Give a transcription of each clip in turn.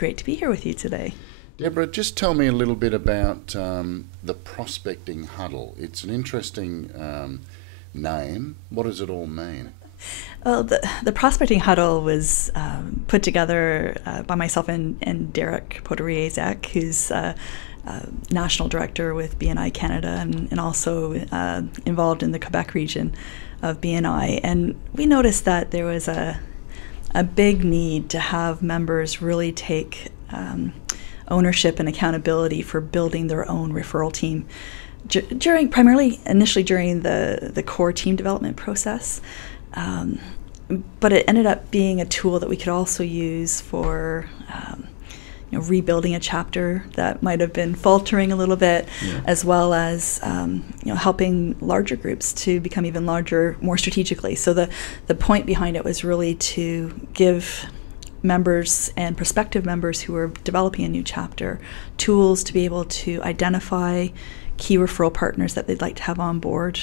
great to be here with you today. Deborah, just tell me a little bit about the Prospecting Huddle. It's an interesting name. What does it all mean? Well, the Prospecting Huddle was put together by myself and Derek Poterier-Zak, who's National Director with BNI Canada and also involved in the Quebec region of BNI. And we noticed that there was a big need to have members really take ownership and accountability for building their own referral team initially during the core team development process. But it ended up being a tool that we could also use for rebuilding a chapter that might have been faltering a little bit, as well as helping larger groups to become even larger more strategically. So the point behind it was really to give members and prospective members who are developing a new chapter tools to be able to identify key referral partners that they'd like to have on board,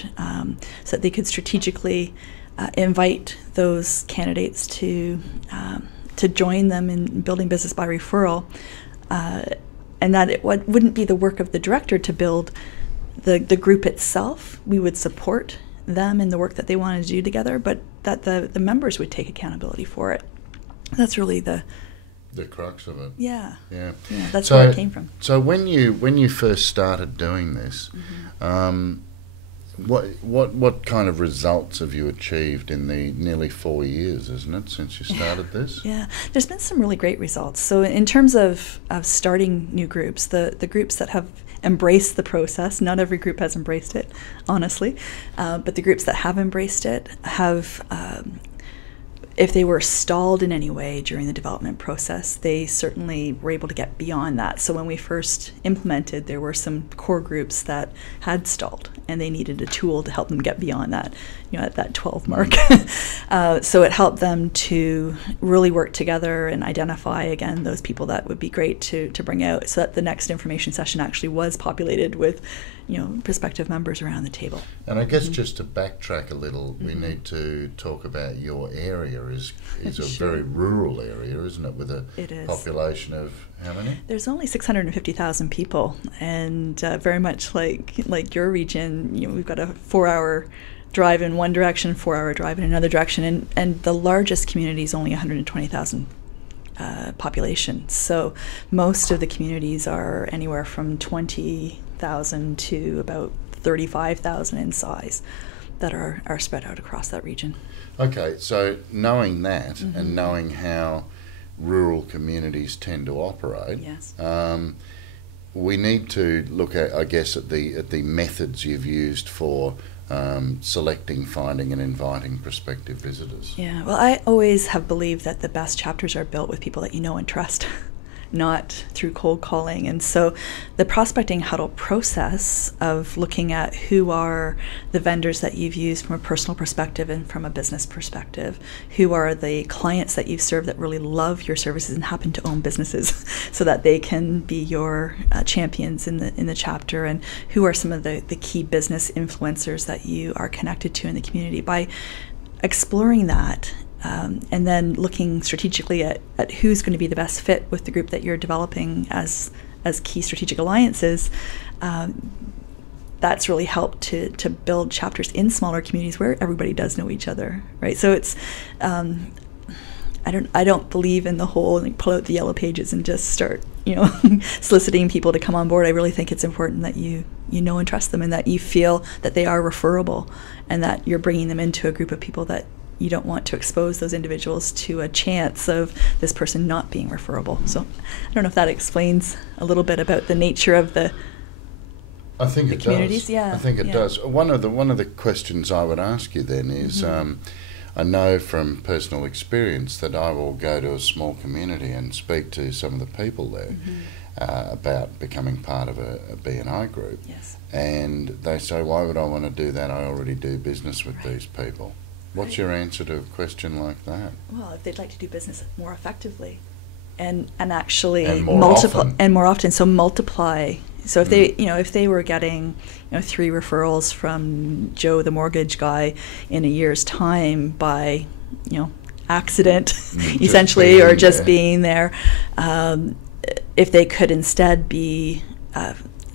so that they could strategically invite those candidates to join them in building business by referral, and that it wouldn't be the work of the director to build the group itself. We would support them in the work that they wanted to do together, but that the members would take accountability for it. That's really the crux of it. Yeah. That's So where it came from. So when you first started doing this, what kind of results have you achieved in the nearly 4 years, isn't it, since you started this? Yeah, there's been some really great results. So in terms of starting new groups, the groups that have embraced the process, not every group has embraced it, honestly, but the groups that have embraced it have, if they were stalled in any way during the development process, they certainly were able to get beyond that. So when we first implemented, there were some core groups that had stalled, and they needed a tool to help them get beyond that, at that 12 mark. So it helped them to really work together and identify, again, those people that would be great to bring out, so that the next information session actually was populated with prospective members around the table. And I guess just to backtrack a little, we need to talk about your area. Is a very rural area, isn't it, with a population of how many? There's only 650,000 people, and very much like your region, we've got a 4-hour drive in one direction, 4-hour drive in another direction, and the largest community is only 120,000 population. So most of the communities are anywhere from 20,000 to about 35,000 in size that are spread out across that region. Okay, so knowing that and knowing how rural communities tend to operate, yes, we need to look at, I guess, at the methods you've used for selecting, finding and inviting prospective visitors. Yeah, well, I always have believed that the best chapters are built with people that you know and trust, not through cold calling. And so the Prospecting Huddle process of looking at who are the vendors that you've used from a personal perspective and from a business perspective, who are the clients that you've served that really love your services and happen to own businesses so that they can be your champions in the chapter, and who are some of the key business influencers that you are connected to in the community. By exploring that, and then looking strategically at who's going to be the best fit with the group that you're developing as key strategic alliances, that's really helped to build chapters in smaller communities where everybody does know each other, right? So it's I don't believe in the whole pull out the yellow pages and just start soliciting people to come on board. I really think it's important that you know and trust them, and that you feel that they are referable, and that you're bringing them into a group of people that you don't want to expose those individuals to a chance of this person not being referable. So I don't know if that explains a little bit about the nature of the communities. Yeah, I think it does. One of the questions I would ask you then is, I know from personal experience that I will go to a small community and speak to some of the people there about becoming part of a BNI group. Yes. And they say, why would I want to do that? I already do business with these people. What's your answer to a question like that? Well, if they'd like to do business more effectively, and actually and more often, so multiply. So if they were getting 3 referrals from Joe the mortgage guy in a year's time by accident, essentially, or just being there. If they could instead be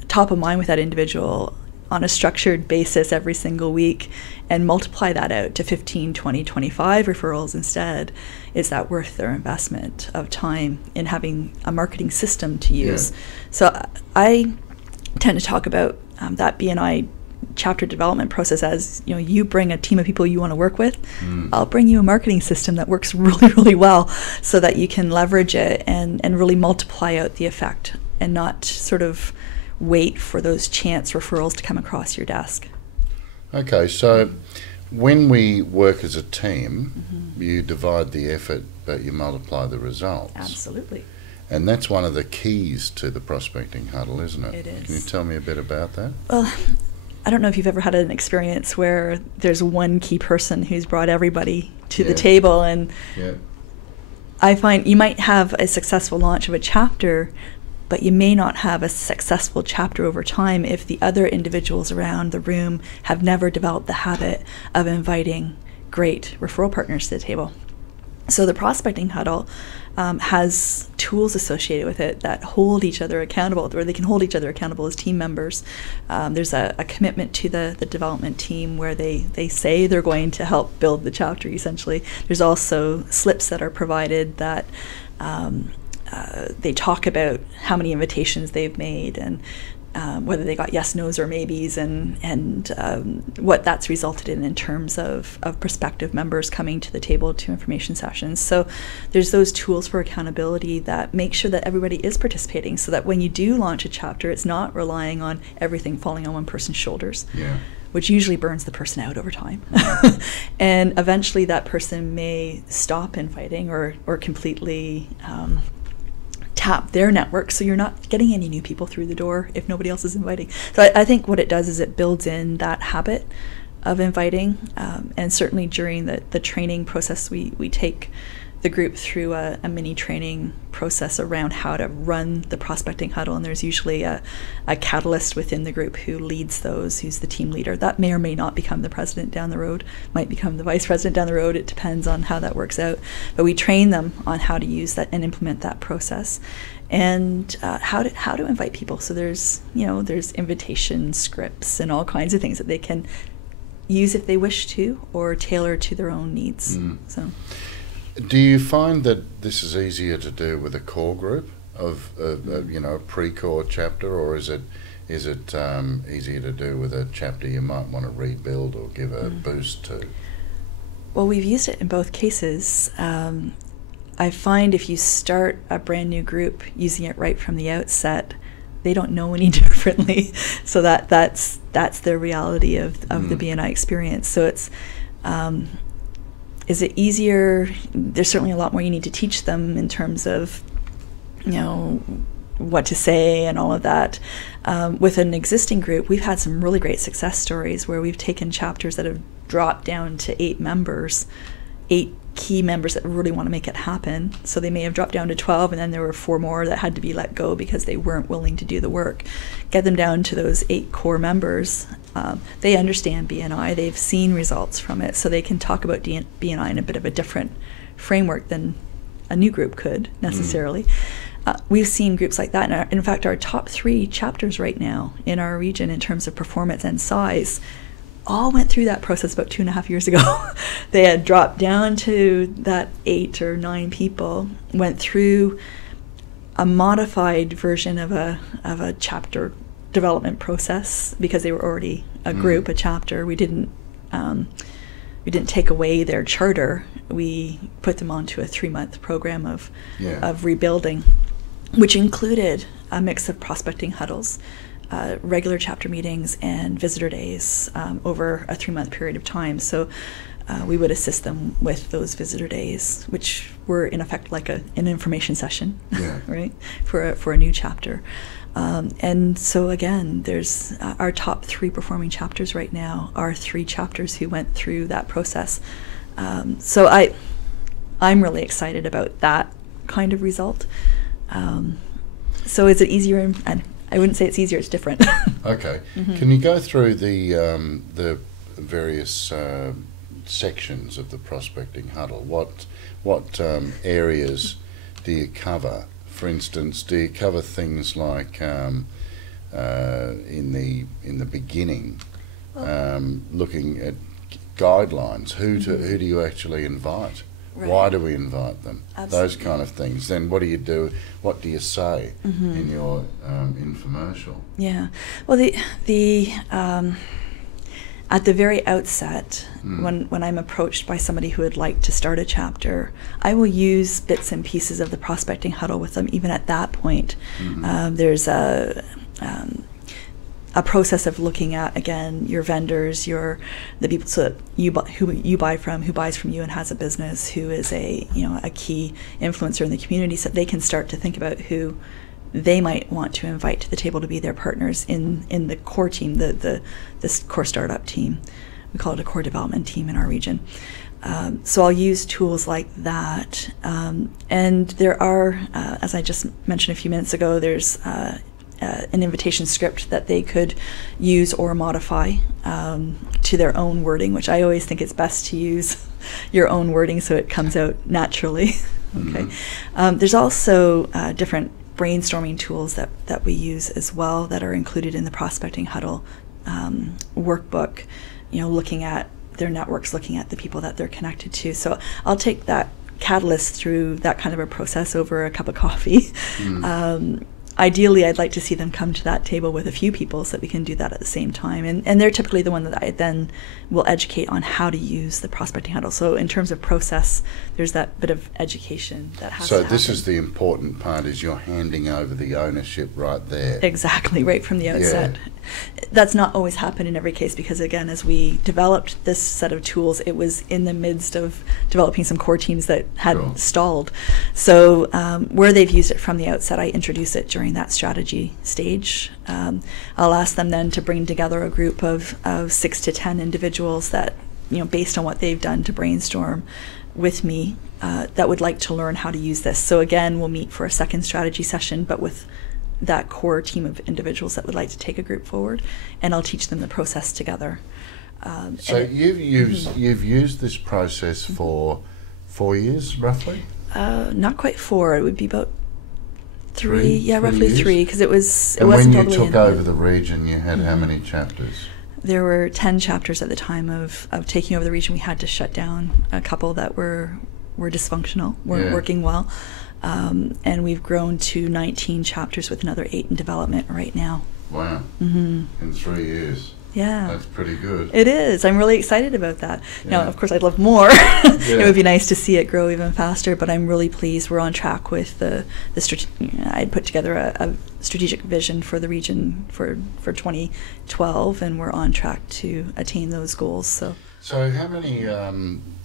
top of mind with that individual on a structured basis every single week and multiply that out to 15, 20, 25 referrals instead, is that worth their investment of time in having a marketing system to use? Yeah. So I tend to talk about that BNI chapter development process as, you bring a team of people you want to work with, I'll bring you a marketing system that works really, really well so that you can leverage it and really multiply out the effect and not sort of wait for those chance referrals to come across your desk. Okay, so when we work as a team, you divide the effort, but you multiply the results. Absolutely. And that's one of the keys to the prospecting huddle, isn't it? It is. Can you tell me a bit about that? Well, I don't know if you've ever had an experience where there's one key person who's brought everybody to the table, and I find you might have a successful launch of a chapter, but you may not have a successful chapter over time if the other individuals around the room have never developed the habit of inviting great referral partners to the table. So the prospecting huddle has tools associated with it that hold each other accountable, where they can hold each other accountable as team members. There's a commitment to the development team where they say they're going to help build the chapter, essentially. There's also slips that are provided that they talk about how many invitations they've made and whether they got yes, no's, or maybes, and what that's resulted in terms of prospective members coming to the table to information sessions. So there's those tools for accountability that make sure that everybody is participating, so that when you do launch a chapter, it's not relying on everything falling on one person's shoulders. Yeah. Which usually burns the person out over time. And eventually that person may stop inviting or completely tap their network, so you're not getting any new people through the door if nobody else is inviting. So I think what it does is it builds in that habit of inviting, and certainly during the training process, we take the group through a mini training process around how to run the prospecting huddle, and there's usually a catalyst within the group who leads those, who's the team leader. That may or may not become the president down the road, might become the vice president down the road. It depends on how that works out. But we train them on how to use that and implement that process, and how to invite people. So there's invitation scripts and all kinds of things that they can use if they wish to, or tailor to their own needs. So. Do you find that this is easier to do with a core group of a pre-core chapter, or is it easier to do with a chapter you might want to rebuild or give a boost to? Well, we've used it in both cases. I find if you start a brand new group using it right from the outset, they don't know any differently. So that's the reality of the BNI experience. So it's is it easier? There's certainly a lot more you need to teach them in terms of, what to say and all of that. With an existing group, we've had some really great success stories where we've taken chapters that have dropped down to 8 members, 8 key members that really want to make it happen. So they may have dropped down to 12, and then there were 4 more that had to be let go because they weren't willing to do the work. Get them down to those 8 core members. They understand BNI, they've seen results from it, so they can talk about BNI in a bit of a different framework than a new group could necessarily. We've seen groups like that, and in fact our top 3 chapters right now in our region in terms of performance and size all went through that process about 2.5 years ago. They had dropped down to that 8 or 9 people, went through a modified version of a chapter development process because they were already a group, a chapter. We didn't take away their charter. We put them onto a 3-month program of rebuilding, which included a mix of prospecting huddles, regular chapter meetings, and visitor days over a 3-month period of time. So we would assist them with those visitor days, which were in effect like an information session, right, for a new chapter. And so again, there's our top 3 performing chapters right now are 3 chapters who went through that process. So I'm really excited about that kind of result. So is it easier? I wouldn't say it's easier, it's different. Okay. Can you go through the various sections of the prospecting huddle? What areas do you cover? For instance, do you cover things like in the beginning, looking at guidelines? Who do you actually invite? Right. Why do we invite them? Absolutely. Those kind of things. Then what do you do? What do you say in your infomercial? Yeah. Well, the at the very outset, when I'm approached by somebody who would like to start a chapter, I will use bits and pieces of the prospecting huddle with them. Even at that point, there's a process of looking at, again, your vendors, the people who you buy from, who buys from you and has a business, who is a key influencer in the community, so they can start to think about who they might want to invite to the table to be their partners in the core team, this core startup team. We call it a core development team in our region. So I'll use tools like that. And there are, as I just mentioned a few minutes ago, there's an invitation script that they could use or modify to their own wording, which I always think it's best to use your own wording so it comes out naturally. Okay. There's also different brainstorming tools that we use as well that are included in the Prospecting Huddle workbook, looking at their networks, looking at the people that they're connected to. So I'll take that catalyst through that kind of a process over a cup of coffee. Ideally, I'd like to see them come to that table with a few people so that we can do that at the same time. And they're typically the one that I then will educate on how to use the prospecting huddle. So in terms of process, there's that bit of education that has to happen. So this is the important part, is you're handing over the ownership right there. Exactly, right from the outset. Yeah. That's not always happened in every case because, again, as we developed this set of tools, it was in the midst of developing some core teams that had stalled. So where they've used it from the outset, I introduce it during that strategy stage. I'll ask them then to bring together a group of 6 to 10 individuals that, based on what they've done to brainstorm with me, that would like to learn how to use this. So again, we'll meet for a second strategy session, but with that core team of individuals that would like to take a group forward, and I'll teach them the process together. So you've used this process for 4 years, roughly? Not quite 4. It would be about 3. Yeah, roughly years? 3, because it wasn't all the way in. And when you took over the region, you had how many chapters? There were 10 chapters at the time of taking over the region. We had to shut down a couple that were dysfunctional, weren't working well. And we've grown to 19 chapters with another 8 in development right now. Wow. In 3 years. Yeah. That's pretty good. It is. I'm really excited about that. Now, of course, I'd love more. It would be nice to see it grow even faster, but I'm really pleased we're on track with I'd put together a strategic vision for the region for 2012, and we're on track to attain those goals. So how many,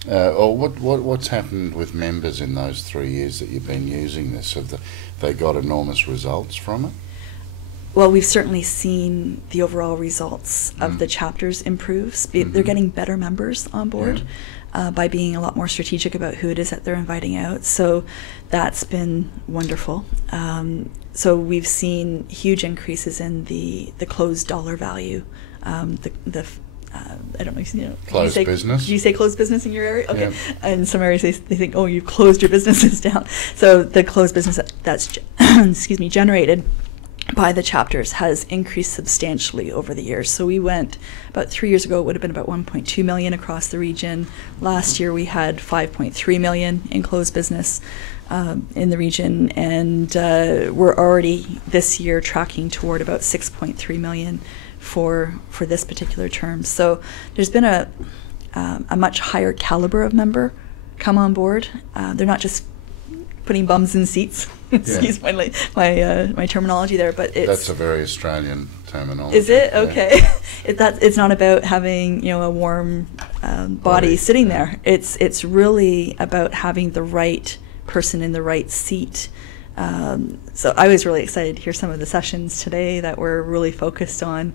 or what's happened with members in those 3 years that you've been using this? Have they got enormous results from it? Well, we've certainly seen the overall results of the chapters improve. They're getting better members on board by being a lot more strategic about who it is that they're inviting out. So that's been wonderful. So we've seen huge increases in the closed dollar value. I don't know. Closed business. Do you say closed business in your area? Okay. Yeah. In some areas, they think, oh, you've closed your businesses down. So the closed business that's generated by the chapters has increased substantially over the years. So we went about 3 years ago, it would have been about 1.2 million across the region. Last year we had 5.3 million in closed business in the region, and we're already this year tracking toward about 6.3 million for this particular term. So there's been a much higher caliber of member come on board. They're not just putting bums in seats. Excuse my terminology there, but that's a very Australian terminology. Is it? Okay. It's not about having a warm body sitting there. It's really about having the right person in the right seat. So I was really excited to hear some of the sessions today that were really focused on,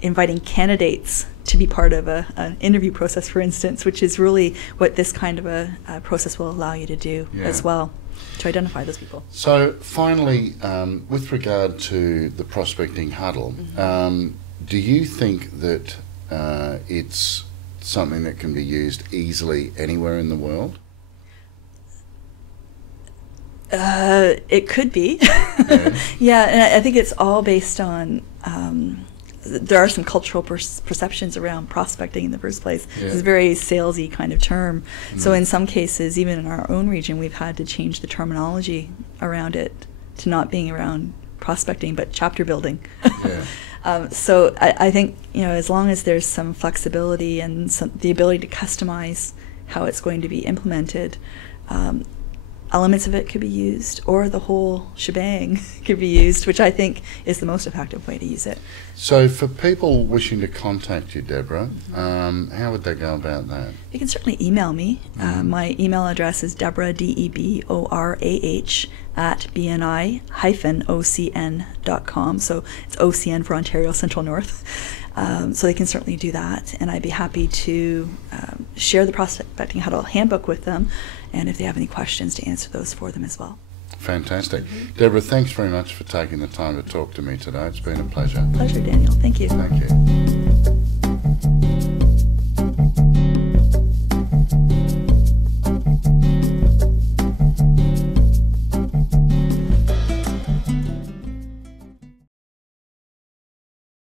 inviting candidates to be part of an interview process, for instance, which is really what this kind of a process will allow you to do as well, to identify those people. So finally, with regard to the Prospecting Huddle, do you think that it's something that can be used easily anywhere in the world? It could be. Yeah. Yeah, and I think it's all based on, there are some cultural perceptions around prospecting in the first place. Yeah. It's a very salesy kind of term. So Mm. in some cases, even in our own region, we've had to change the terminology around it to not being around prospecting, but chapter building. Yeah. So I think, as long as there's some flexibility and the ability to customize how it's going to be implemented, elements of it could be used, or the whole shebang could be used, which I think is the most effective way to use it. So for people wishing to contact you, Deborah, how would they go about that? You can certainly email me. My email address is Deborah, DEBORAH, at BNI-OCN.com. So it's OCN for Ontario Central North. So they can certainly do that, and I'd be happy to share the Prospecting Huddle handbook with them, and if they have any questions, to answer those for them as well. Fantastic. Deborah, thanks very much for taking the time to talk to me today. It's been a pleasure. Pleasure, Daniel. Thank you. Thank you.